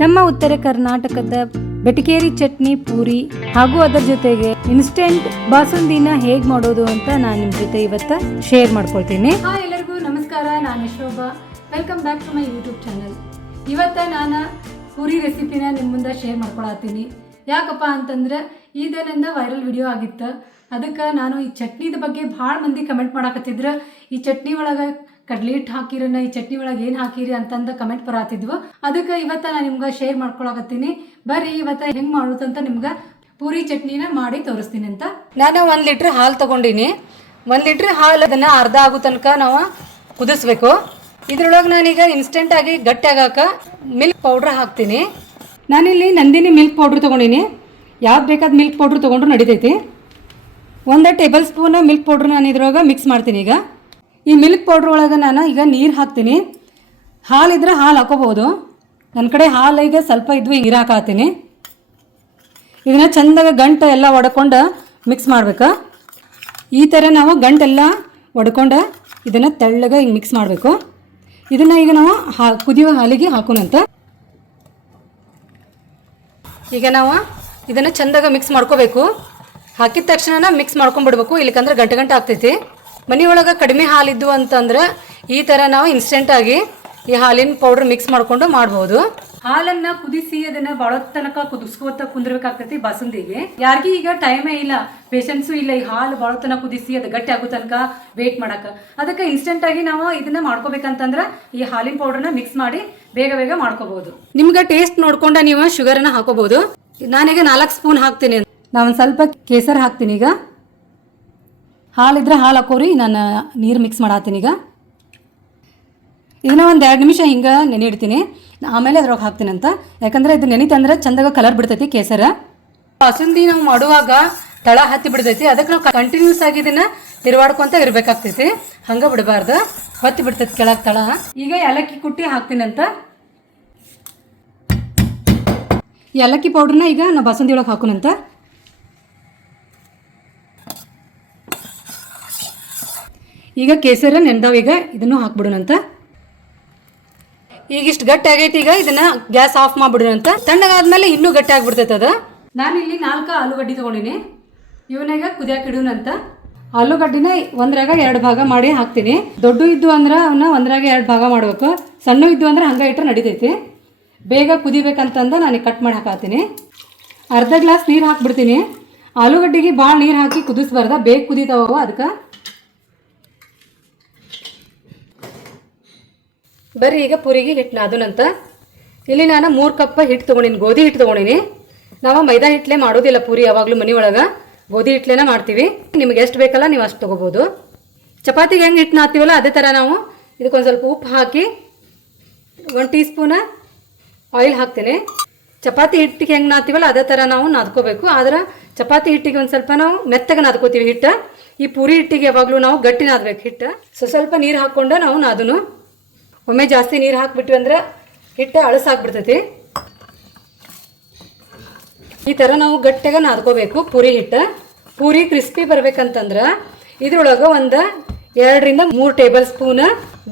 ನಮ್ಮ ಉತ್ತರ ಕರ್ನಾಟಕದ ಬೆಟಕೇರಿ ಚಟ್ನಿ ಪೂರಿ ಹಾಗೂ ಅದರ ಜೊತೆಗೆ ಇನ್ಸ್ಟೆಂಟ್ ಬಾಸುಂದಿನ ಹೇಗ್ ಮಾಡೋದು ಅಂತ ನಾನು ನಿಮ್ಮ ಜೊತೆ ಇವತ್ತು ಶೇರ್ ಮಾಡ್ಕೊಳ್ತೀನಿ. ಹಾಯ್ ಎಲ್ಲರಿಗೂ ನಮಸ್ಕಾರ, ನಾನು Shobha. Welcome back to my YouTube channel. ಇವತ್ತು ನಾನು ಪೂರಿ ರೆಸಿಪಿನ ನಿಮ್ಮ ಮುಂದೆ ಶೇರ್ ಮಾಡ್ಕೊಳತ್ತೀನಿ. ಯಾಕಪ್ಪ ಅಂತಂದ್ರೆ ಇದರಿಂದ ವೈರಲ್ ವಿಡಿಯೋ ಆಗಿತ್ತು. ಅದಕ್ಕೆ ನಾನು ಈ ಚಟ್ನಿದ ಬಗ್ಗೆ ಭಾಳ ಮಂದಿ ಕಮೆಂಟ್ ಮಾಡಾಕತ್ತಿದ್ರು. ಈ ಚಟ್ನಿ ಒಳಗೆ ಕಡ್ಲಿ ಹಿಟ್ಟು ಹಾಕಿರನ, ಈ ಚಟ್ನಿ ಒಳಗೆ ಏನು ಹಾಕಿರಿ ಅಂತಂದು ಕಮೆಂಟ್ ಬರತ್ತಿದ್ವು. ಅದಕ್ಕೆ ಇವತ್ತು ನಾನು ನಿಮ್ಗೆ ಶೇರ್ ಮಾಡ್ಕೊಳಕತ್ತೀನಿ. ಬರ್ರಿ ಇವತ್ತು ಹೆಂಗೆ ಮಾಡೋದಂತ ನಿಮ್ಗೆ ಪೂರಿ ಚಟ್ನಿನ ಮಾಡಿ ತೋರಿಸ್ತೀನಿ ಅಂತ. ನಾನು 1 ಲೀಟ್ರ್ ಹಾಲು ತೊಗೊಂಡಿನಿ. 1 ಲೀಟ್ರ್ ಹಾಲು ಅದನ್ನು ಅರ್ಧ ಆಗೋ ತನಕ ನಾವು ಕುದಿಸ್ಬೇಕು. ಇದ್ರೊಳಗೆ ನಾನೀಗ ಇನ್ಸ್ಟೆಂಟಾಗಿ ಗಟ್ಟಿ ಆಗಾಕ ಮಿಲ್ಕ್ ಪೌಡ್ರ್ ಹಾಕ್ತೀನಿ. ನಾನಿಲ್ಲಿ ನಂದಿನಿ ಮಿಲ್ಕ್ ಪೌಡ್ರ್ ತೊಗೊಂಡಿನಿ. ಯಾವ್ದು ಬೇಕಾದ ಮಿಲ್ಕ್ ಪೌಡ್ರ್ ತೊಗೊಂಡ್ರು ನಡಿತೈತಿ. 1 ಟೇಬಲ್ ಸ್ಪೂನ್ ಮಿಲ್ಕ್ ಪೌಡ್ರ್ ನಾನು ಇದ್ರೊಳಗೆ ಮಿಕ್ಸ್ ಮಾಡ್ತೀನಿ. ಈಗ ಈ ಮಿಲ್ಕ್ ಪೌಡ್ರ್ ಒಳಗೆ ನಾನು ಈಗ ನೀರು ಹಾಕ್ತೀನಿ. ಹಾಲಿದ್ರೆ ಹಾಲು ಹಾಕೋಬೋದು. ನನ್ನ ಕಡೆ ಹಾಲು ಈಗ ಸ್ವಲ್ಪ ಇದ್ವು, ಹಿಂಗೆ ನೀರು ಹಾಕಾತೀನಿ. ಇದನ್ನು ಚೆಂದಾಗ ಗಂಟು ಎಲ್ಲ ಒಡ್ಕೊಂಡು ಮಿಕ್ಸ್ ಮಾಡ್ಬೇಕು. ಈ ಥರ ನಾವು ಗಂಟೆಲ್ಲ ಒಡ್ಕೊಂಡು ಇದನ್ನು ತೆಳ್ಳಗೆ ಹಿಂಗೆ ಮಿಕ್ಸ್ ಮಾಡಬೇಕು. ಇದನ್ನು ಈಗ ನಾವು ಕುದಿಯುವ ಹಾಲಿಗೆ ಹಾಕೋಣಂತ. ಈಗ ನಾವು ಇದನ್ನು ಚೆಂದಾಗ ಮಿಕ್ಸ್ ಮಾಡ್ಕೋಬೇಕು. ಹಾಕಿದ ತಕ್ಷಣ ಮಿಕ್ಸ್ ಮಾಡ್ಕೊಂಡ್ಬಿಡ್ಬೇಕು, ಇಲ್ಲಕಂದ್ರೆ ಗಂಟೆ ಆಗ್ತೈತಿ. ಮನೆಯೊಳಗೆ ಕಡಿಮೆ ಹಾಲಿದ್ದು ಅಂತಂದ್ರೆ ಈ ಥರ ನಾವು ಇನ್ಸ್ಟೆಂಟಾಗಿ ಈ ಹಾಲಿನ ಪೌಡ್ರ್ ಮಿಕ್ಸ್ ಮಾಡಿಕೊಂಡು ಮಾಡ್ಬೋದು. ಹಾಲನ್ನು ಕುದಿಸಿ ಅದನ್ನು ಭಾಳ ತನಕ ಕುದಿಸ್ಕೋತ ಕುಂದಿರ್ಬೇಕಾಗ್ತೈತಿ ಬಾಸುಂದಿಗೆ. ಯಾರಿಗೂ ಈಗ ಟೈಮೇ ಇಲ್ಲ, ಪೇಷನ್ಸು ಇಲ್ಲ ಈ ಹಾಲು ಭಾಳ ತನಕ ಕುದಿಸಿ ಅದು ಗಟ್ಟಿ ಆಗೋ ತನಕ ವೇಟ್ ಮಾಡೋಕೆ. ಅದಕ್ಕೆ ಇನ್ಸ್ಟೆಂಟಾಗಿ ನಾವು ಇದನ್ನು ಮಾಡ್ಕೋಬೇಕಂತಂದ್ರೆ ಈ ಹಾಲಿನ ಪೌಡ್ರನ್ನ ಮಿಕ್ಸ್ ಮಾಡಿ ಬೇಗ ಬೇಗ ಮಾಡ್ಕೋಬೋದು. ನಿಮ್ಗೆ ಟೇಸ್ಟ್ ನೋಡ್ಕೊಂಡು ನೀವು ಶುಗರನ್ನು ಹಾಕೋಬೋದು. ನಾನೀಗ 4 ಸ್ಪೂನ್ ಹಾಕ್ತೀನಿ. ನಾನು ಸ್ವಲ್ಪ ಕೇಸರ್ ಹಾಕ್ತೀನಿ. ಈಗ ಹಾಲಿದ್ರೆ ಹಾಲು ಹಾಕೋರಿ, ನಾನು ನೀರು ಮಿಕ್ಸ್ ಮಾಡತ್ತೀನಿ. ಈಗ ಇದನ್ನ 1-2 ನಿಮಿಷ ಹಿಂಗೆ ನೆನಿಡ್ತೀನಿ, ಆಮೇಲೆ ಅದ್ರೊಳಗೆ ಹಾಕ್ತೀನಿ ಅಂತ. ಯಾಕಂದರೆ ಇದು ನೆನಿತಂದ್ರೆ ಚಂದಾಗ ಕಲರ್ ಬಿಡ್ತೈತಿ ಕೇಸರ. ಬಾಸುಂದಿ ನಾವು ಮಾಡುವಾಗ ತಳ ಹತ್ತಿ ಬಿಡ್ತೈತಿ. ಅದಕ್ಕೆ ನಾವು ಕಂಟಿನ್ಯೂಸ್ ಆಗಿ ಇದನ್ನು ತಿರುವಾಡ್ಕೊತ ಇರಬೇಕಾಗ್ತೈತಿ. ಹಂಗೆ ಬಿಡಬಾರ್ದು, ಹೊತ್ತಿ ಬಿಡ್ತೈತಿ ಕೆಳಗೆ ತಳ. ಈಗ ಏಲಕ್ಕಿ ಕುಟ್ಟಿ ಹಾಕ್ತೀನಿ ಅಂತ. ಏಲಕ್ಕಿ ಪೌಡ್ರನ್ನ ಈಗ ನಾವು ಬಾಸುಂದಿ ಒಳಗೆ ಹಾಕೋಣಂತ. ಈಗ ಕೇಸರ ನೆನ್ದಾವ, ಈಗ ಇದನ್ನು ಹಾಕ್ಬಿಡೋಣಂತ. ಈಗ ಇಷ್ಟು ಗಟ್ಟಿ ಆಗೈತಿ. ಈಗ ಇದನ್ನ ಗ್ಯಾಸ್ ಆಫ್ ಮಾಡಿಬಿಡೋಣಂತ. ತಣ್ಣಗಾದ್ಮೇಲೆ ಇನ್ನೂ ಗಟ್ಟಿ ಆಗ್ಬಿಡ್ತೈತೆ ಅದು. ನಾನಿಲ್ಲಿ 4 ಆಲೂಗಡ್ಡೆ ತೊಗೊಂಡಿನಿ. ಇವನಾಗ ಕುದಿಯಾಕೆ ಇಡೋಣಂತ. ಆಲೂಗಡ್ಡಿನ 1ರಾಗ 2 ಭಾಗ ಮಾಡಿ ಹಾಕ್ತೀನಿ. ದೊಡ್ಡ ಇದ್ದು ಅಂದ್ರೆ ಅವನ್ನ 1ರಾಗ 2 ಭಾಗ ಮಾಡ್ಬೇಕು. ಸಣ್ಣ ಇದ್ದು ಅಂದ್ರೆ ಹಂಗೆ ಇಟ್ಟರೆ ನಡಿತೈತಿ. ಬೇಗ ಕುದಿಬೇಕಂತಂದು ನಾನು ಕಟ್ ಮಾಡಿ ಹಾಕಾತೀನಿ. ಅರ್ಧ ಗ್ಲಾಸ್ ನೀರು ಹಾಕ್ಬಿಡ್ತೀನಿ. ಆಲೂಗಡ್ಡೆಗೆ ಭಾಳ ನೀರು ಹಾಕಿ ಕುದಿಸ್ಬಾರ್ದ, ಬೇಗ ಕುದಿತಾವ. ಅದಕ್ಕೆ ಬರ್ರಿ ಈಗ ಪೂರಿಗೆ ಹಿಟ್ಟು ನಾದನಂತ. ಇಲ್ಲಿ ನಾನು 3 ಕಪ್ ಹಿಟ್ಟು ತೊಗೊಂಡಿನಿ, ಗೋಧಿ ಹಿಟ್ಟು ತೊಗೊಂಡಿನಿ. ನಾವು ಮೈದಾ ಹಿಟ್ಲೆ ಮಾಡೋದಿಲ್ಲ ಪೂರಿ, ಯಾವಾಗಲೂ ಮನೆ ಒಳಗೆ ಗೋಧಿ ಹಿಟ್ಲೇನ ಮಾಡ್ತೀವಿ. ನಿಮ್ಗೆ ಎಷ್ಟು ಬೇಕಲ್ಲ ನೀವು ಅಷ್ಟು ತೊಗೋಬೋದು. ಚಪಾತಿಗೆ ಹೆಂಗೆ ಹಿಟ್ಟು ನಾದ್ತೀವಲ್ಲ ಅದೇ ಥರ ನಾವು ಇದಕ್ಕೊಂದು ಸ್ವಲ್ಪ ಉಪ್ಪು ಹಾಕಿ 1 ಟೀ ಸ್ಪೂನ್ ಆಯಿಲ್ ಹಾಕ್ತೀನಿ. ಚಪಾತಿ ಹಿಟ್ಟಿಗೆ ಹೆಂಗೆ ನಾದ್ತೀವಲ್ಲ ಅದೇ ಥರ ನಾವು ನಾದ್ಕೋಬೇಕು. ಆದ್ರೆ ಚಪಾತಿ ಹಿಟ್ಟಿಗೆ ಒಂದು ಸ್ವಲ್ಪ ನಾವು ಮೆತ್ತಗೆ ನಾದ್ಕೋತೀವಿ ಹಿಟ್ಟು. ಈ ಪೂರಿ ಹಿಟ್ಟಿಗೆ ಯಾವಾಗಲೂ ನಾವು ಗಟ್ಟಿ ನಾದ್ಬೇಕು ಹಿಟ್ಟು. ಸ್ವಲ್ಪ ನೀರು ಹಾಕ್ಕೊಂಡು ನಾವು ನಾದನು. ಒಮ್ಮೆ ಜಾಸ್ತಿ ನೀರು ಹಾಕ್ಬಿಟ್ವಿ ಅಂದ್ರೆ ಹಿಟ್ಟು ಅಳಸಾಗ್ಬಿಡ್ತೈತಿ. ಈ ಥರ ನಾವು ಗಟ್ಟಿಗೆ ನಾದ್ಕೋಬೇಕು ಪೂರಿ ಹಿಟ್ಟು. ಪೂರಿ ಕ್ರಿಸ್ಪಿ ಬರ್ಬೇಕಂತಂದ್ರೆ ಇದ್ರೊಳಗೆ 2-3 ಟೇಬಲ್ ಸ್ಪೂನ್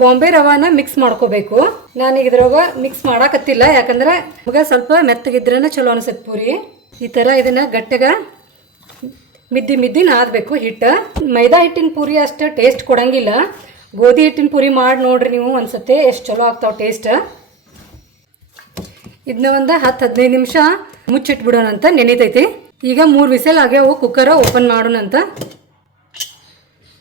ಬಾಂಬೆ ರವಾನ ಮಿಕ್ಸ್ ಮಾಡ್ಕೋಬೇಕು. ನಾನೀಗ ಇದ್ರೊಳಗೆ ಮಿಕ್ಸ್ ಮಾಡಾಕತ್ತಿಲ್ಲ, ಯಾಕಂದ್ರೆ ಇವಾಗ ಸ್ವಲ್ಪ ಮೆತ್ತಗಿದ್ರೇ ಚಲೋ ಅನಿಸುತ್ತೆ ಪೂರಿ. ಈ ಥರ ಇದನ್ನು ಗಟ್ಟಿಗೆ ಮಿದ್ದಿ ನಾದಬೇಕು ಹಿಟ್ಟು. ಮೈದಾ ಹಿಟ್ಟಿನ ಪೂರಿ ಅಷ್ಟು ಟೇಸ್ಟ್ ಕೊಡಂಗಿಲ್ಲ. ಗೋಧಿ ಹಿಟ್ಟಿನ ಪೂರಿ ಮಾಡಿ ನೋಡ್ರಿ ನೀವು ಅನ್ಸುತ್ತೆ, ಎಷ್ಟು ಚಲೋ ಆಗ್ತಾವೆ ಟೇಸ್ಟ್. ಇದನ್ನ 10-15 ನಿಮಿಷ ಮುಚ್ಚಿಟ್ಬಿಡೋಣಂತ, ನೆನಿತೈತಿ. ಈಗ 3 ವಿಸಲ್ ಆಗ್ಯಾವು. ಕುಕ್ಕರ್ ಓಪನ್ ಮಾಡೋಣಂತ.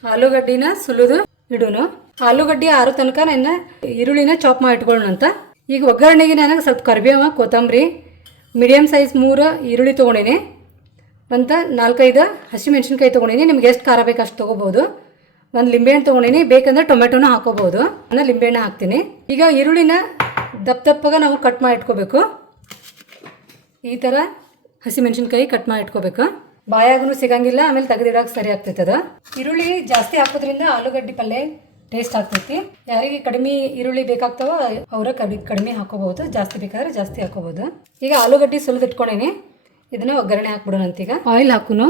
ಆಲೂಗಡ್ಡಿನ ಸುಲಿದು ಇಡೋನು. ಆಲೂಗಡ್ಡಿ ಆರೋ ತನಕ ನಾನು ಈರುಳ್ಳಿನ ಚಾಪ್ ಮಾಡಿ ಇಟ್ಕೊಳ್ಳೋಣಂತ. ಈಗ ಒಗ್ಗರಣೆಗೆ ನನಗೆ ಸ್ವಲ್ಪ ಕರಿಬೇವು, ಕೊತ್ತಂಬರಿ, ಮೀಡಿಯಮ್ ಸೈಜ್ 3 ಈರುಳ್ಳಿ ತೊಗೊಂಡಿನಿ. 4-5 ಹಸಿಮೆಣ್ಸಿನ್ಕಾಯಿ ತೊಗೊಂಡಿನಿ. ನಿಮ್ಗೆ ಎಷ್ಟು ಖಾರ ಬೇಕು ಅಷ್ಟು ತೊಗೋಬೋದು. 1 ಲಿಂಬೆಹಣ್ಣು ತೊಗೊಂಡಿನಿ, ಬೇಕಂದ್ರೆ ಟೊಮೆಟೊನ ಹಾಕೋಬೋದು. ನಾನು ಲಿಂಬೆಹಣ್ಣು ಹಾಕ್ತೀನಿ. ಈಗ ಈರುಳ್ಳಿನ ದಪ್ಪಗೆ ನಾವು ಕಟ್ ಮಾಡಿ ಇಟ್ಕೋಬೇಕು. ಈ ಥರ ಹಸಿಮೆಣ್ಸಿನ್ಕಾಯಿ ಕಟ್ ಮಾಡಿ ಇಟ್ಕೋಬೇಕು. ಬಾಯಾಗೂ ಸಿಗಂಗಿಲ್ಲ, ಆಮೇಲೆ ತೆಗೆದಿಡೋಕೆ ಸರಿ ಆಗ್ತೈತದ. ಈರುಳ್ಳಿ ಜಾಸ್ತಿ ಹಾಕೋದ್ರಿಂದ ಆಲೂಗಡ್ಡೆ ಪಲ್ಯ ಟೇಸ್ಟ್ ಆಗ್ತೈತಿ. ಯಾರಿಗೆ ಕಡಿಮೆ ಈರುಳ್ಳಿ ಬೇಕಾಗ್ತಾವ ಅವರ ಕಡಿಮೆ ಹಾಕೋಬಹುದು, ಜಾಸ್ತಿ ಬೇಕಾದ್ರೆ ಜಾಸ್ತಿ ಹಾಕೋಬಹುದು. ಈಗ ಆಲೂಗಡ್ಡೆ ಸುಲಿದು ಇಟ್ಕೊಂಡೇನಿ. ಇದನ್ನ ಒಗ್ಗರಣೆ ಹಾಕ್ಬಿಡೋಣಂತ. ಈಗ ಆಯಿಲ್ ಹಾಕುನು.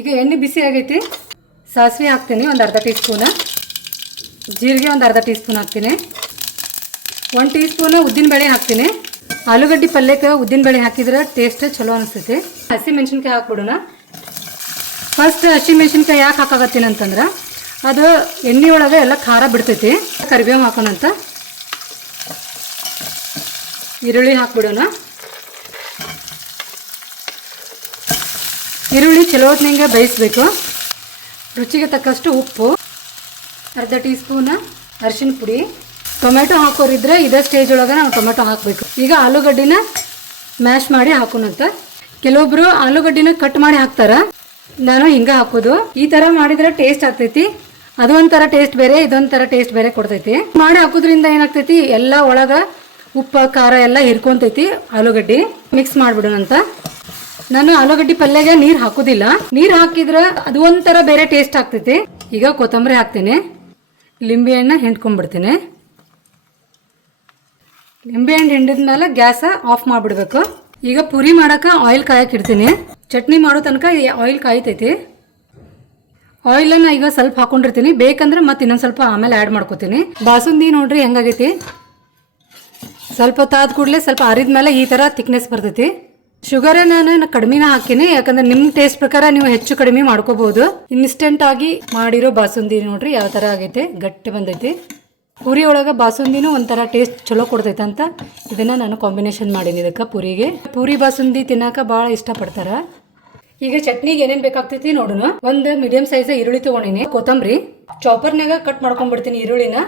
ಈಗ ಎಣ್ಣೆ ಬಿಸಿ ಆಗೈತಿ. ಸಾಸಿವೆ ಹಾಕ್ತೀನಿ 1 ಅರ್ಧ ಟೀ ಸ್ಪೂನ್. ಜೀರಿಗೆ 1 ಅರ್ಧ ಟೀ ಸ್ಪೂನ್ ಹಾಕ್ತೀನಿ. 1 ಟೀ ಸ್ಪೂನ್ ಉದ್ದಿನ ಬೇಳೆ ಹಾಕ್ತೀನಿ. ಆಲೂಗಡ್ಡೆ ಪಲ್ಯಕ್ಕೆ ಉದ್ದಿನಬೇಳೆ ಹಾಕಿದ್ರೆ ಟೇಸ್ಟ್ ಚಲೋ ಅನಿಸ್ತೈತಿ. ಹಸಿ ಮೆಣಸಿನ್ಕಾಯಿ ಹಾಕ್ಬಿಡೋಣ. ಫಸ್ಟ್ ಹಸಿ ಮೆಣಸಿನ್ಕಾಯಿ ಯಾಕೆ ಹಾಕಾಕತ್ತೀನಿ ಅಂತಂದ್ರೆ ಅದು ಎಣ್ಣೆ ಒಳಗೆ ಎಲ್ಲ ಖಾರ ಬಿಡ್ತೈತಿ. ಕರಿಬೇವು ಹಾಕೋಣಂತ. ಈರುಳ್ಳಿ ಹಾಕ್ಬಿಡೋಣ. ಈರುಳ್ಳಿ ಚಲೋ ಹೊತ್ತಿನಂಗೆ ಬೇಯಿಸ್ಬೇಕು. ರುಚಿಗೆ ತಕ್ಕಷ್ಟು ಉಪ್ಪು, ಅರ್ಧ ಟೀ ಸ್ಪೂನ್ ಅರಿಶಿನ ಪುಡಿ. ಟೊಮೆಟೊ ಹಾಕೋರಿದ್ರೆ ಇದೇ ಸ್ಟೇಜ್ ಒಳಗೆ ನಾವು ಟೊಮೆಟೊ ಹಾಕಬೇಕು. ಈಗ ಆಲೂಗಡ್ಡಿನ ಮ್ಯಾಶ್ ಮಾಡಿ ಹಾಕೋಣಂತ. ಕೆಲವೊಬ್ರು ಆಲೂಗಡ್ಡಿನ ಕಟ್ ಮಾಡಿ ಹಾಕ್ತಾರ, ನಾನು ಹಿಂಗೆ ಹಾಕೋದು. ಈ ಥರ ಮಾಡಿದ್ರೆ ಟೇಸ್ಟ್ ಆಗ್ತೈತಿ. ಅದು ಒಂಥರ ಟೇಸ್ಟ್ ಬೇರೆ, ಇದೊಂಥರ ಟೇಸ್ಟ್ ಬೇರೆ ಕೊಡ್ತೈತಿ. ಮಾಡಿ ಹಾಕೋದ್ರಿಂದ ಏನಾಗ್ತೈತಿ, ಎಲ್ಲ ಒಳಗೆ ಉಪ್ಪು ಖಾರ ಎಲ್ಲ ಹಿರ್ಕೊಂತೈತಿ. ಆಲೂಗಡ್ಡಿ ಮಿಕ್ಸ್ ಮಾಡಿಬಿಡೋಣಂತ. ನಾನು ಆಲೂಗಡ್ಡೆ ಪಲ್ಯಗೆ ನೀರು ಹಾಕೋದಿಲ್ಲ. ನೀರು ಹಾಕಿದ್ರೆ ಅದು ಒಂಥರ ಬೇರೆ ಟೇಸ್ಟ್ ಆಗ್ತೈತಿ. ಈಗ ಕೊತ್ತಂಬರಿ ಹಾಕ್ತೀನಿ. ಲಿಂಬೆ ಹಣ್ಣು ಹಿಂಡ್ಕೊಂಡ್ಬಿಡ್ತೀನಿ. ಲಿಂಬೆ ಹಣ್ಣು ಹಿಂಡಿದ್ಮೇಲೆ ಗ್ಯಾಸ ಆಫ್ ಮಾಡಿಬಿಡ್ಬೇಕು. ಈಗ ಪೂರಿ ಮಾಡೋಕೆ ಆಯಿಲ್ ಕಾಯಕ್ಕೆ ಇಡ್ತೀನಿ. ಚಟ್ನಿ ಮಾಡೋ ತನಕ ಆಯಿಲ್ ಕಾಯ್ತೈತಿ. ಆಯಿಲನ್ನು ಈಗ ಸ್ವಲ್ಪ ಹಾಕೊಂಡಿರ್ತೀನಿ. ಬೇಕಂದ್ರೆ ಮತ್ತೆ ಇನ್ನೊಂದು ಸ್ವಲ್ಪ ಆಮೇಲೆ ಆ್ಯಡ್ ಮಾಡ್ಕೋತೀನಿ. ಬಾಸುಂದಿ ನೋಡ್ರಿ ಹೆಂಗಾಗೈತಿ. ಸ್ವಲ್ಪ ತಾದ ಕೂಡಲೇ ಸ್ವಲ್ಪ ಆರಿದ್ಮೇಲೆ ಈ ಥರ ಥಿಕ್ನೆಸ್ ಬರ್ತೈತಿ. ಶುಗರ್ ನಾನು ಕಡಿಮೆನ ಹಾಕಿನಿ, ಯಾಕಂದ್ರೆ ನಿಮ್ಮ ಟೇಸ್ಟ್ ಪ್ರಕಾರ ನೀವು ಹೆಚ್ಚು ಕಡಿಮೆ ಮಾಡ್ಕೋಬಹುದು. ಇನ್ಸ್ಟೆಂಟ್ ಆಗಿ ಮಾಡಿರೋ ಬಾಸುಂದಿ ನೋಡ್ರಿ ಯಾವ ಥರ ಆಗೈತೆ, ಗಟ್ಟಿ ಬಂದೈತಿ. ಪೂರಿ ಒಳಗೆ ಬಾಸುಂದಿನೂ ಒಂಥರ ಟೇಸ್ಟ್ ಚಲೋ ಕೊಡ್ತೈತೆ ಅಂತ ಇದನ್ನು ನಾನು ಕಾಂಬಿನೇಷನ್ ಮಾಡೀನಿ ಇದಕ್ಕೆ ಪೂರಿಗೆ. ಪೂರಿ ಬಾಸುಂದಿ ತಿನ್ನೋಕೆ ಭಾಳ ಇಷ್ಟಪಡ್ತಾರ. ಈಗ ಚಟ್ನಿಗೆ ಏನೇನು ಬೇಕಾಗ್ತೈತಿ ನೋಡೋಣ. ಒಂದು ಮೀಡಿಯಂ ಸೈಜ್ ಈರುಳ್ಳಿ ತೊಗೊಂಡಿನಿ. ಕೊತ್ತಂಬರಿ ಚಾಪರ್ನಾಗ ಕಟ್ ಮಾಡ್ಕೊಂಡ್ಬಿಡ್ತೀನಿ ಈರುಳ್ಳಿನ,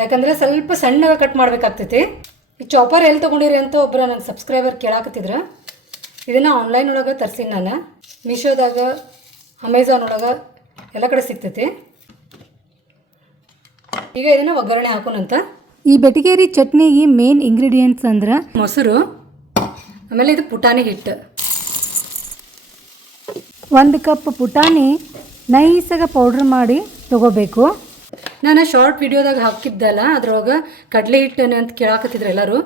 ಯಾಕಂದ್ರೆ ಸ್ವಲ್ಪ ಸಣ್ಣಗ ಕಟ್ ಮಾಡ್ಬೇಕಾಗ್ತೈತಿ. ಈ ಚಾಪರ್ ಎಲ್ಲಿ ತೊಗೊಂಡಿರಿ ಅಂತ ಒಬ್ಬರು ನನ್ನ ಸಬ್ಸ್ಕ್ರೈಬರ್ ಕೇಳಾಕತ್ತಿದ್ರು. ಇದನ್ನು ಆನ್ಲೈನ್ ಒಳಗೆ ತರಿಸೀನಿ ನಾನು. ಮೀಶೋದಾಗ, ಅಮೆಝಾನ್ ಒಳಗೆ ಎಲ್ಲ ಕಡೆ ಸಿಗ್ತೈತಿ. ಈಗ ಇದನ್ನು ಒಗ್ಗರಣೆ ಹಾಕೋಣಂತ. ಈ ಬೆಟಗೇರಿ ಚಟ್ನಿಗೆ ಮೇನ್ ಇಂಗ್ರೀಡಿಯೆಂಟ್ಸ್ ಅಂದ್ರೆ ಮೊಸರು, ಆಮೇಲೆ ಇದು ಪುಟಾಣಿ ಹಿಟ್ಟು. 1 ಕಪ್ ಪುಟಾಣಿ ನೈಸಾಗಿ ಪೌಡ್ರ್ ಮಾಡಿ ತೊಗೋಬೇಕು. ನಾನು ಶಾರ್ಟ್ ವಿಡಿಯೋದಾಗ ಹಾಕಿದ್ದಲ್ಲ, ಅದ್ರೊಳಗೆ ಕಡಲೆ ಹಿಟ್ಟನ್ನು ಅಂತ ಕೇಳಾಕತ್ತಿದ್ರು ಎಲ್ಲರೂ.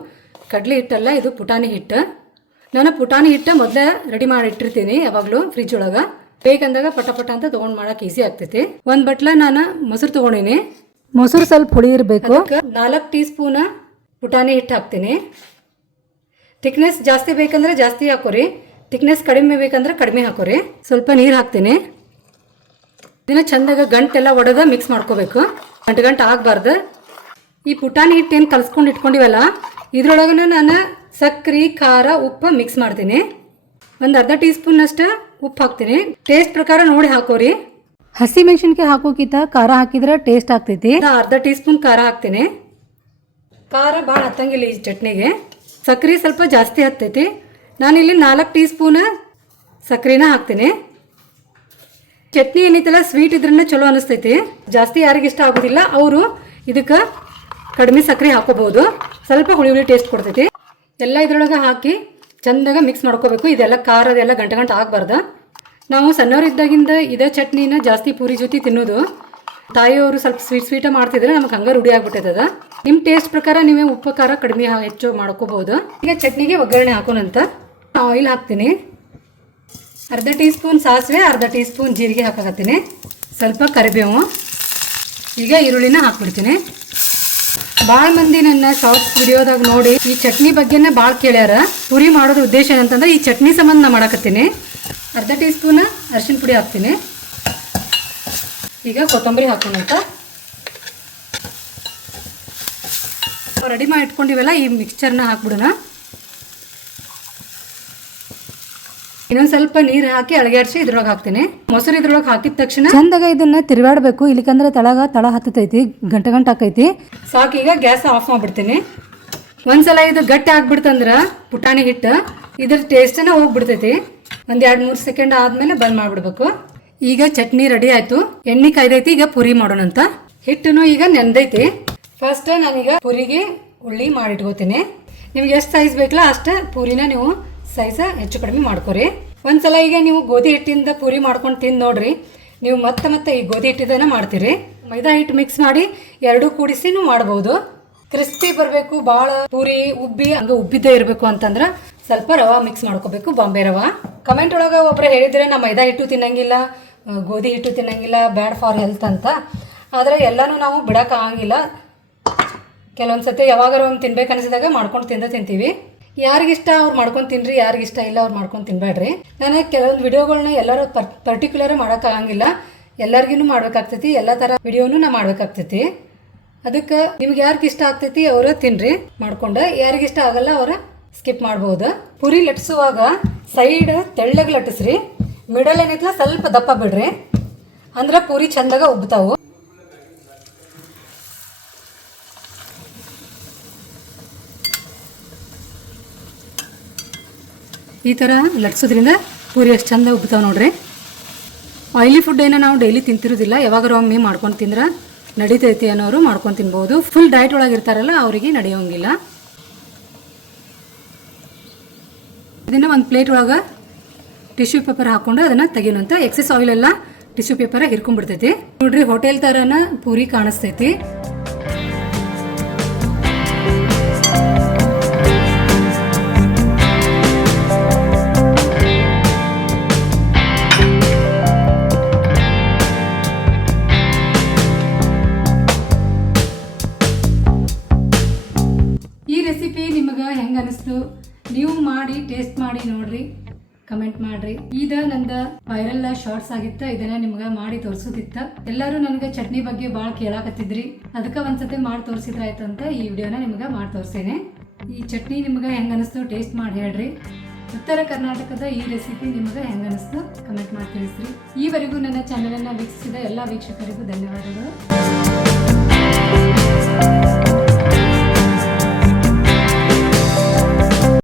ಕಡಲೆ ಹಿಟ್ಟಲ್ಲ, ಇದು ಪುಟಾಣಿ ಹಿಟ್ಟು. ನಾನು ಪುಟಾಣಿ ಹಿಟ್ಟು ಮೊದಲೇ ರೆಡಿ ಮಾಡಿ ಇಟ್ಟಿರ್ತೀನಿ ಯಾವಾಗಲೂ ಫ್ರಿಜ್ ಒಳಗೆ. ಬೇಕಂದಾಗ ಪಟ ಅಂತ ತೊಗೊಂಡು ಮಾಡೋಕೆ ಈಸಿ ಆಗ್ತೈತಿ. 1 ಬಟ್ಲ ನಾನು ಮೊಸರು ತೊಗೊಂಡಿನಿ. ಮೊಸರು ಸ್ವಲ್ಪ ಹುಳಿ ಇರಬೇಕು. 4 ಟೀ ಸ್ಪೂನ್ ಪುಟಾಣಿ ಹಿಟ್ಟು ಹಾಕ್ತೀನಿ. ಥಿಕ್ನೆಸ್ ಜಾಸ್ತಿ ಬೇಕಂದ್ರೆ ಜಾಸ್ತಿ ಹಾಕೋರಿ, ಥಿಕ್ನೆಸ್ ಕಡಿಮೆ ಬೇಕಂದ್ರೆ ಕಡಿಮೆ ಹಾಕೋರಿ. ಸ್ವಲ್ಪ ನೀರು ಹಾಕ್ತೀನಿ. ಇದನ್ನ ಚಂದಾಗ ಗಂಟೆಲ್ಲ ಒಡೆದ ಮಿಕ್ಸ್ ಮಾಡ್ಕೋಬೇಕು. ಗಂಟು ಆಗಬಾರ್ದು. ಈ ಪುಟಾಣಿ ಹಿಟ್ಟು ಏನು ಕಲ್ಸ್ಕೊಂಡು ಇಟ್ಕೊಂಡಿವಲ್ಲ, ಇದ್ರೊಳಗೂ ನಾನು ಸಕ್ಕರೆ, ಖಾರ, ಉಪ್ಪು ಮಿಕ್ಸ್ ಮಾಡ್ತೀನಿ. ಒಂದು ಅರ್ಧ ಟೀ ಸ್ಪೂನ್ ಅಷ್ಟು ಉಪ್ಪು ಹಾಕ್ತೀನಿ. ಟೇಸ್ಟ್ ಪ್ರಕಾರ ನೋಡಿ ಹಾಕೋರಿ. ಹಸಿ ಮೆಣಸಿನ್ಕಾಯಿ ಹಾಕೋಕ್ಕಿಂತ ಖಾರ ಹಾಕಿದ್ರೆ ಟೇಸ್ಟ್ ಆಗ್ತೈತಿ. ಅರ್ಧ ಟೀ ಸ್ಪೂನ್ ಖಾರ ಹಾಕ್ತೀನಿ. ಖಾರ ಭಾಳ ಹತ್ತಂಗಿಲ್ಲ ಈ ಚಟ್ನಿಗೆ. ಸಕ್ಕರೆ ಸ್ವಲ್ಪ ಜಾಸ್ತಿ ಹತ್ತೈತಿ. ನಾನಿಲ್ಲಿ 4 ಟೀ ಸ್ಪೂನ್ ಸಕ್ಕರೆನ ಹಾಕ್ತೀನಿ. ಚಟ್ನಿ ಏನೈತಲ್ಲ ಸ್ವೀಟ್ ಇದ್ರನ್ನ ಚಲೋ ಅನಿಸ್ತೈತಿ. ಜಾಸ್ತಿ ಯಾರಿಗೆ ಇಷ್ಟ ಆಗೋದಿಲ್ಲ ಅವರು ಇದಕ್ಕೆ ಕಡಿಮೆ ಸಕ್ಕರೆ ಹಾಕೋಬಹುದು. ಸ್ವಲ್ಪ ಹುಳಿ ಟೇಸ್ಟ್ ಕೊಡ್ತೈತಿ. ಎಲ್ಲ ಇದ್ರೊಳಗೆ ಹಾಕಿ ಚಂದಾಗ ಮಿಕ್ಸ್ ಮಾಡ್ಕೋಬೇಕು. ಇದೆಲ್ಲ ಖಾರದೆಲ್ಲ ಗಂಟೆ ಆಗಬಾರ್ದು. ನಾವು ಸಣ್ಣವರಿದ್ದಾಗಿಂದ ಇದೇ ಚಟ್ನಿನ ಜಾಸ್ತಿ ಪೂರಿ ಜೊತೆ ತಿನ್ನೋದು. ತಾಯಿಯವರು ಸ್ವಲ್ಪ ಸ್ವೀಟ ಮಾಡ್ತಿದ್ರೆ ನಮಗೆ ಹಂಗೆ ರೂಢಿ ಆಗ್ಬಿಟ್ಟೈತದ. ನಿಮ್ಮ ಟೇಸ್ಟ್ ಪ್ರಕಾರ ನೀವೇ ಉಪ್ಪು ಖಾರ ಕಡಿಮೆ ಹೆಚ್ಚು ಮಾಡ್ಕೋಬಹುದು. ಈಗ ಚಟ್ನಿಗೆ ಒಗ್ಗರಣೆ ಹಾಕೋಣಂತ. ಆಯಿಲ್ ಹಾಕ್ತೀನಿ. ಅರ್ಧ ಟೀ ಸ್ಪೂನ್ ಸಾಸಿವೆ, ಅರ್ಧ ಟೀ ಸ್ಪೂನ್ ಜೀರಿಗೆ ಹಾಕಕತ್ತೀನಿ. ಸ್ವಲ್ಪ ಕರಿಬೇವು. ಈಗ ಈರುಳ್ಳಿನ ಹಾಕ್ಬಿಡ್ತೀನಿ. ಭಾಳ ಮಂದಿ ನನ್ನ ಶಾರ್ಟ್ಸ್ ವಿಡಿಯೋದಾಗ ನೋಡಿ ಈ ಚಟ್ನಿ ಬಗ್ಗೆನೇ ಭಾಳ ಕೇಳ್ಯಾರ. ಪೂರಿ ಮಾಡೋದ್ರ ಉದ್ದೇಶ ಏನಂತಂದ್ರೆ ಈ ಚಟ್ನಿ ಸಂಬಂಧ ನಾ ಮಾಡಕತ್ತೀನಿ. ಅರ್ಧ ಟೀ ಸ್ಪೂನ್ ಅರಿಶಿನ ಪುಡಿ ಹಾಕ್ತೀನಿ. ಈಗ ಕೊತ್ತಂಬರಿ ಹಾಕೋಣಂತ. ರೆಡಿ ಮಾಡಿ ಇಟ್ಕೊಂಡಿವಲ್ಲ ಈ ಮಿಕ್ಸ್ಚರ್ನ ಹಾಕ್ಬಿಡೋಣ. ಇನ್ನೊಂದು ಸ್ವಲ್ಪ ನೀರು ಹಾಕಿ ಅಳಗಾಡಿಸಿ ಇದ್ರೊಳಗೆ ಹಾಕ್ತೀನಿ. ಮೊಸರು ಇದ್ರೊಳಗೆ ಹಾಕಿದ ತಕ್ಷಣ ಚಂದಾಗ ಇದನ್ನ ತಿರುಗಾಡಬೇಕು, ಇಲ್ಲಿಕಂದ್ರೆ ತಳ ಹತ್ತೈತಿ, ಗಂಟೆ ಹಾಕೈತಿ. ಸಾಕು. ಈಗ ಗ್ಯಾಸ್ ಆಫ್ ಮಾಡಿಬಿಡ್ತೀನಿ. ಒಂದ್ಸಲ ಇದು ಗಟ್ಟಿ ಆಗ್ಬಿಡ್ತಂದ್ರೆ ಪುಟಾಣಿ ಹಿಟ್ಟು ಇದ್ರ ಟೇಸ್ಟನ್ನ ಹೋಗ್ಬಿಡ್ತೈತಿ. ಒಂದು 2-3 ಸೆಕೆಂಡ್ ಆದ್ಮೇಲೆ ಬಂದ್ ಮಾಡ್ಬಿಡ್ಬೇಕು. ಈಗ ಚಟ್ನಿ ರೆಡಿ ಆಯ್ತು. ಎಣ್ಣೆ ಕಾಯ್ದೈತಿ. ಈಗ ಪೂರಿ ಮಾಡೋಣಂತ. ಹಿಟ್ಟನು ಈಗ ನೆಂದೈತಿ. ಫಸ್ಟ್ ನಾನೀಗ ಪೂರಿಗೆ ಉಳ್ಳಿ ಮಾಡಿಟ್ಕೋತೀನಿ. ನಿಮ್ಗೆ ಎಷ್ಟು ಸೈಜ್ ಬೇಕಲ್ಲ ಅಷ್ಟು ಪೂರಿನ ನೀವು ಸೈಜ್ ಹೆಚ್ಚು ಕಡಿಮೆ ಮಾಡ್ಕೊರಿ. ಒಂದ್ಸಲ ಈಗ ನೀವು ಗೋಧಿ ಹಿಟ್ಟಿಂದ ಪೂರಿ ಮಾಡ್ಕೊಂಡು ತಿಂದು ನೋಡ್ರಿ, ನೀವು ಮತ್ತೆ ಈ ಗೋಧಿ ಹಿಟ್ಟಿದನ್ನ ಮಾಡ್ತೀರಿ. ಮೈದಾ ಹಿಟ್ಟು ಮಿಕ್ಸ್ ಮಾಡಿ ಎರಡೂ ಕೂಡಿಸಿ ನೀವು ಮಾಡ್ಬೋದು. ಕ್ರಿಸ್ಪಿ ಬರಬೇಕು, ಭಾಳ ಪೂರಿ ಹಂಗೆ ಉಬ್ಬಿದ್ದೇ ಇರಬೇಕು ಅಂತಂದ್ರೆ ಸ್ವಲ್ಪ ರವಾ ಮಿಕ್ಸ್ ಮಾಡ್ಕೋಬೇಕು, ಬಾಂಬೆ ರವಾ. ಕಮೆಂಟ್ ಒಳಗೆ ಒಬ್ಬರು ಹೇಳಿದ್ರೆ ನಾ ಮೈದಾ ಹಿಟ್ಟು ತಿನ್ನಂಗಿಲ್ಲ, ಗೋಧಿ ಹಿಟ್ಟು ತಿನ್ನಂಗಿಲ್ಲ, ಬ್ಯಾಡ್ ಫಾರ್ ಹೆಲ್ತ್ ಅಂತ. ಆದರೆ ಎಲ್ಲನೂ ನಾವು ಬಿಡೋಕ್ಕಾಗಂಗಿಲ್ಲ. ಕೆಲವೊಂದು ಸತಿ ಯಾವಾಗಾರ ಒಂದು ತಿನ್ಬೇಕು ಅನಿಸಿದಾಗ ಮಾಡ್ಕೊಂಡು ತಿಂತೀವಿ. ಯಾರಿಗಿಷ್ಟ ಅವ್ರು ಮಾಡ್ಕೊಂಡು ತಿನ್ರಿ, ಯಾರಿಗಿಷ್ಟ ಇಲ್ಲ ಅವ್ರು ಮಾಡ್ಕೊಂಡು ತಿನ್ಬೇಡ್ರಿ. ನಾನು ಕೆಲವೊಂದು ವಿಡಿಯೋಗಳನ್ನ ಎಲ್ಲರೂ ಪರ್ಟಿಕ್ಯುಲರ್ ಮಾಡೋಕ್ಕಾಗಂಗಿಲ್ಲ, ಎಲ್ಲರಿಗೂ ಮಾಡ್ಬೇಕಾಗ್ತೈತಿ. ಎಲ್ಲ ಥರ ವಿಡಿಯೋನು ನಾ ಮಾಡ್ಬೇಕಾಗ್ತೈತಿ. ಅದಕ್ಕೆ ನಿಮ್ಗೆ ಯಾರಿಗಿಷ್ಟ ಆಗ್ತೈತಿ ಅವರು ತಿನ್ರಿ ಮಾಡ್ಕೊಂಡು, ಯಾರಿಗಿಷ್ಟ ಆಗಲ್ಲ ಅವರ ಸ್ಕಿಪ್ ಮಾಡ್ಬೋದು. ಪೂರಿ ಲಟ್ಟಿಸುವಾಗ ಸೈಡ್ ತೆಳ್ಳಗೆ ಲಟ್ಟಿಸ್ರಿ, ಮಿಡಲ್ ಏನೈತಲ್ಲ ಸ್ವಲ್ಪ ದಪ್ಪ ಬಿಡ್ರಿ, ಅಂದ್ರೆ ಪೂರಿ ಚಂದಾಗ ಉಬ್ತಾವು. ಈ ಥರ ಲಟ್ಸೋದ್ರಿಂದ ಪೂರಿ ಅಷ್ಟು ಚಂದ ಉಬ್ತಾವೆ ನೋಡ್ರಿ. ಆಯಿಲಿ ಫುಡ್ ಏನೋ ನಾವು ಡೈಲಿ ತಿಂತಿರೋದಿಲ್ಲ, ಯಾವಾಗಾರು ಒಮ್ಮೆ ಮಾಡ್ಕೊಂಡು ತಿಂದ್ರೆ ನಡೀತೈತಿ ಅನ್ನೋರು ಮಾಡ್ಕೊಂಡು ತಿನ್ಬೋದು. ಫುಲ್ ಡಯಟ್ ಒಳಗೆ ಇರ್ತಾರಲ್ಲ ಅವರಿಗೆ ನಡೆಯೋಂಗಿಲ್ಲ. ಇದನ್ನು ಒಂದು ಪ್ಲೇಟ್ ಒಳಗೆ ಟಿಶ್ಯೂ ಪೇಪರ್ ಹಾಕ್ಕೊಂಡು ಅದನ್ನು ತೆಗಿನಂತ ಎಕ್ಸೆಸ್ ಆಯಿಲ್ ಎಲ್ಲ ಟಿಶ್ಯೂ ಪೇಪರ್ ಹಿರ್ಕೊಂಡ್ಬಿಡ್ತೈತಿ. ನೋಡ್ರಿ ಹೋಟೆಲ್ ಥರನ ಪೂರಿ ಕಾಣಿಸ್ತೈತಿ. ರೆಸಿಪಿ ನಿಮಗೆ ಹೆಂಗೆ ಅನಿಸ್ತು? ನೀವು ಮಾಡಿ ಟೇಸ್ಟ್ ಮಾಡಿ ನೋಡ್ರಿ, ಕಮೆಂಟ್ ಮಾಡ್ರಿ. ಇದು ನಂದು ವೈರಲ್ ಶಾರ್ಟ್ಸ್ ಆಗಿತ್ತು, ಇದನ್ನ ನಿಮ್ಗೆ ಮಾಡಿ ತೋರಿಸೋದಿತ್ತ. ಎಲ್ಲರೂ ನನಗೆ ಚಟ್ನಿ ಬಗ್ಗೆ ಭಾಳ ಕೇಳಾಕತ್ತಿದ್ರಿ, ಅದಕ್ಕೆ ಒಂದ್ಸತಿ ಮಾಡಿ ತೋರಿಸಿದ್ರಾಯ್ತು ಅಂತ ಈ ವಿಡಿಯೋನ ನಿಮ್ಗೆ ಮಾಡಿ ತೋರಿಸ್ತೇನೆ. ಈ ಚಟ್ನಿ ನಿಮ್ಗೆ ಹೆಂಗೆ ಅನಿಸ್ತು ಟೇಸ್ಟ್ ಮಾಡಿ ಹೇಳ್ರಿ. ಉತ್ತರ ಕರ್ನಾಟಕದ ಈ ರೆಸಿಪಿ ನಿಮ್ಗೆ ಹೆಂಗೆ ಅನಿಸ್ತು ಕಮೆಂಟ್ ಮಾಡಿ ತಿಳಿಸ್ರಿ. ಈವರೆಗೂ ನನ್ನ ಚಾನಲನ್ನು ವೀಕ್ಷಿಸಿದ ಎಲ್ಲ ವೀಕ್ಷಕರಿಗೂ ಧನ್ಯವಾದಗಳು.